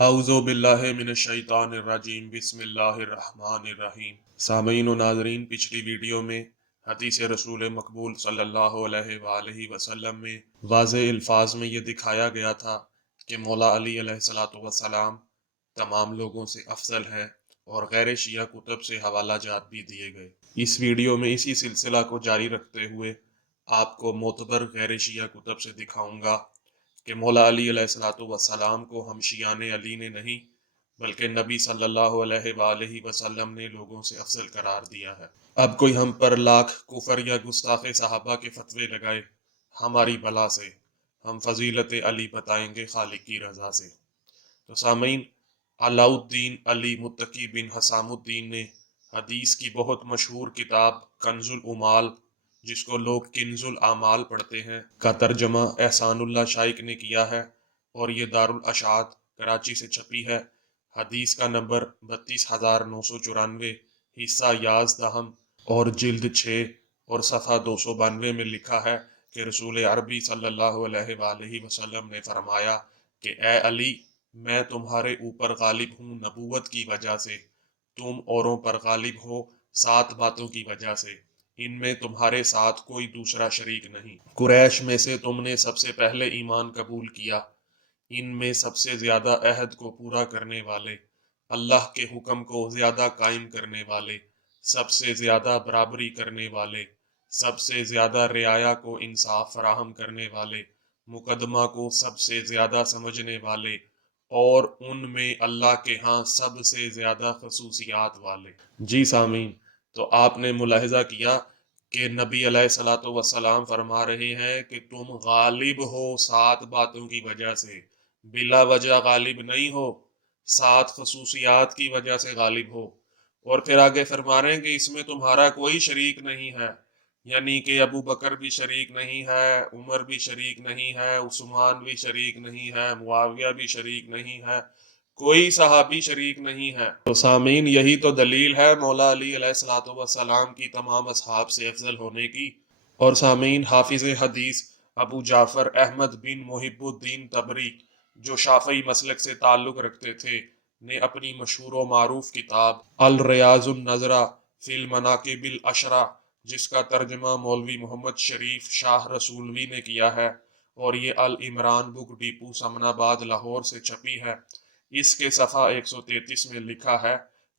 अऊज़ु बिल्लाहि मिनश्शैतानिर्रजीम बिस्मिल्लाहिर्रहमानिर्रहीम। सामीन व नाज़रीन, पिछली वीडियो में हदीस रसूल मकबूल सल्लल्लाहु अलैहि वसल्लम में वाज़े अल्फाज में ये दिखाया गया था कि मौला अली अलैहिस्सलातु वस्सलाम तमाम लोगों से अफजल है और गैर शिया कुतुब से हवाला जात भी दिए गए। इस वीडियो में इसी सिलसिला को जारी रखते हुए आपको मोतबर गैर शिया कुतुब से दिखाऊंगा कि मौला अली अलैहिस्सलातु वस्सलाम को हम शियाने अली ने नहीं बल्कि नबी सल्लल्लाहु अलैहि वसल्लम ने लोगों से अफजल करार दिया है। अब कोई हम पर लाख कुफर या गुस्ताखे सहाबा के फतवे लगाए, हमारी बला से हम फजीलत अली बताएंगे खालिक की रजा से। तो सामीन, अलाउद्दीन अली मुत्तकी बिन हसामुद्दीन ने हदीस की बहुत मशहूर किताब कंजुल उमाल, जिसको लोग किन्जुल आमाल पढ़ते हैं, का तर्जमा एहसानुल्लाह शाइक ने किया है और ये दारुल अशात कराची से छपी है। हदीस का नंबर 32,994, हिस्सा याज दहम और जिल्द 6 और सफ़ा 292 में लिखा है कि रसूल अरबी सल्लल्लाहु अलैहि वसल्लम ने फरमाया कि ए अली, मैं तुम्हारे ऊपर गालिब हूँ नबूवत की वजह से, तुम औरों पर गालिब हो 7 बातों की वजह से, इनमें तुम्हारे साथ कोई दूसरा शरीक नहीं। कुरैश में से तुमने सबसे पहले ईमान कबूल किया, इनमें सबसे ज्यादा अहद को पूरा करने वाले, अल्लाह के हुक्म को ज्यादा कायम करने वाले, सबसे ज्यादा बराबरी करने वाले, सबसे ज्यादा रियाया को इंसाफ फराहम करने वाले, मुकदमा को सबसे ज्यादा समझने वाले और उनमें अल्लाह के यहाँ सबसे ज्यादा खसूसियात वाले। जी सामीन, तो आपने मुलाहिजा किया कि नबी अलैहिस्सलातु वस्सलाम फरमा रहे हैं कि तुम गालिब हो 7 बातों की वजह से, बिला वजह गालिब नहीं हो, 7 खसूसियात की वजह से गालिब हो। और फिर आगे फरमा रहे हैं कि इसमें तुम्हारा कोई शरीक नहीं है, यानी कि अबू बकर भी शरीक नहीं है, उमर भी शरीक नहीं है, उस्मान भी शरीक नहीं है, मुआविया भी शरीक नहीं है, कोई सहाबी शरीक नहीं है। तो सामीन, यही तो दलील है मौला अली अलैहिस्सलातु वस्सलाम की तमाम असहाब से अफजल होने की। और सामीन, हाफिज हदीस अबू जाफर अहमद बिन मुहिबुद्दीन तबरी, जो शाफई मसलक से ताल्लुक रखते थे, ने अपनी मशहूर व मारूफ किताब अल रियाजुन नजरा फिल मनाकिबिल अशरा, जिसका तर्जमा मौलवी मोहम्मद शरीफ शाह रसूलवी ने किया है और ये अल इमरान बुक डिपो समनाबाद लाहौर से छपी है, इसके सफ़ा 133 में लिखा है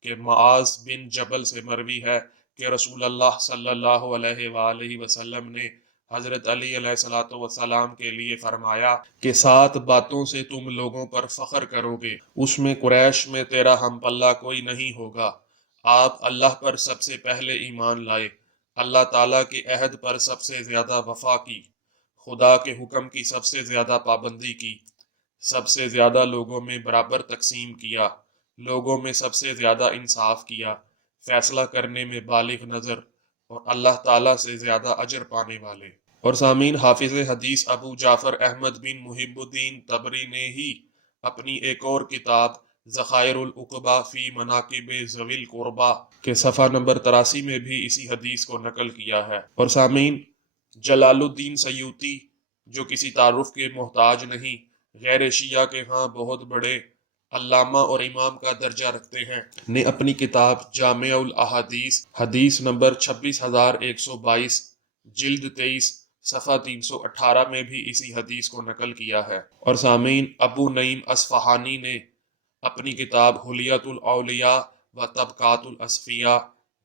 कि मुआज बिन जबल से मरवी है कि रसूलुल्लाह सल्लल्लाहु अलैहि वसल्लम ने हजरत अली अलैहिस्सलातु वस्सलाम के लिए फरमाया कि 7 बातों से तुम लोगों पर फख्र करोगे, उसमें कुरैश में तेरा हम पल्ला कोई नहीं होगा। आप अल्लाह पर सबसे पहले ईमान लाए, अल्लाह ताला के अहद पर सबसे ज्यादा वफा की, खुदा के हुक्म की सबसे ज्यादा पाबंदी की, सबसे ज्यादा लोगों में बराबर तकसीम किया, लोगों में सबसे ज्यादा इंसाफ किया, फैसला करने में बालिग नजर और अल्लाह ताला से ज्यादा अजर पाने वाले। और सामीन, हाफिज हदीस अबू जाफर अहमद बिन मुहिबुद्दीन तबरी ने ही अपनी एक और किताब ज़खाइरुल उक़बा फी मनाकिब ज़विल क़ुरबा के सफ़ा नंबर 83 में भी इसी हदीस को नकल किया है। और सामीन, जलालुद्दीन सयूती, जो किसी तारुफ के मोहताज नहीं, गैर शिया के यहाँ बहुत बड़े अल्लामा और इमाम का दर्जा रखते हैं, ने अपनी किताब जामिउल अहादीस हदीस नंबर 26,122 जिल्द 23 सफ़ा 318 में भी इसी हदीस को नकल किया है। और सामीन, अबू नईम असफ़हानी ने अपनी किताब हुलियतुल औलिया व तबकातुल असफिया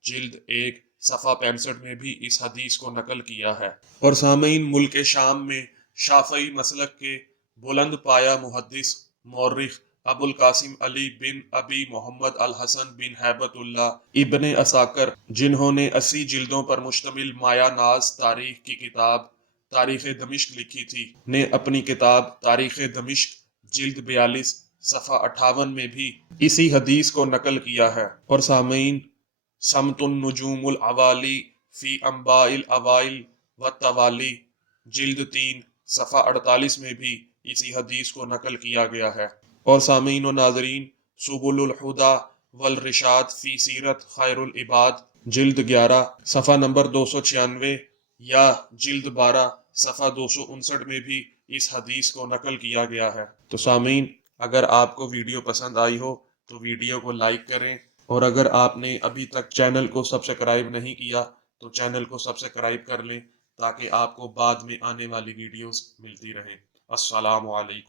जिल्द 1 सफ़ा 65 में भी इस हदीस को नकल किया है। और सामीन, मुल्क शाम में शाफई मसलक के बुलंद पाया मुहद्दिस मौर्रिख अबुल कासिम अली बिन अबी मोहम्मद अल हसन बिन हैबतुल्लाह इब्ने असाकर, जिन्होंने 80 जिल्दों पर मुश्तमिल माया नाज तारीख की किताब तारीख दमिश्क लिखी थी, ने अपनी किताब तारीख दमिश्क जिल्द 42 सफ़ा 58 में भी इसी हदीस को नकल किया है। और सामीन, समतुन नुजूमुल अवाली फी अंबाइल अवाइल व तवाली जिल्द 3 सफ़ा 48 में भी इसी हदीस को नकल किया गया है। और सामीन व नाजरीन, सुबुलुल हुदा वल रिशाद फी सीरत खैरुल इबाद जिल्द 11 सफ़ा नंबर 296 या जिल्द 12 सफ़ा 259 में भी इस हदीस को नकल किया गया है। तो सामीन, اگر آپ کو ویڈیو پسند آئی ہو تو ویڈیو کو لائک کریں، اور اگر آپ نے ابھی تک چینل کو سبسکرائب نہیں کیا تو چینل کو سبسکرائب کر لیں تاکہ آپ کو بعد میں آنے والی ویڈیوز ملتی رہیں۔ السلام علیکم۔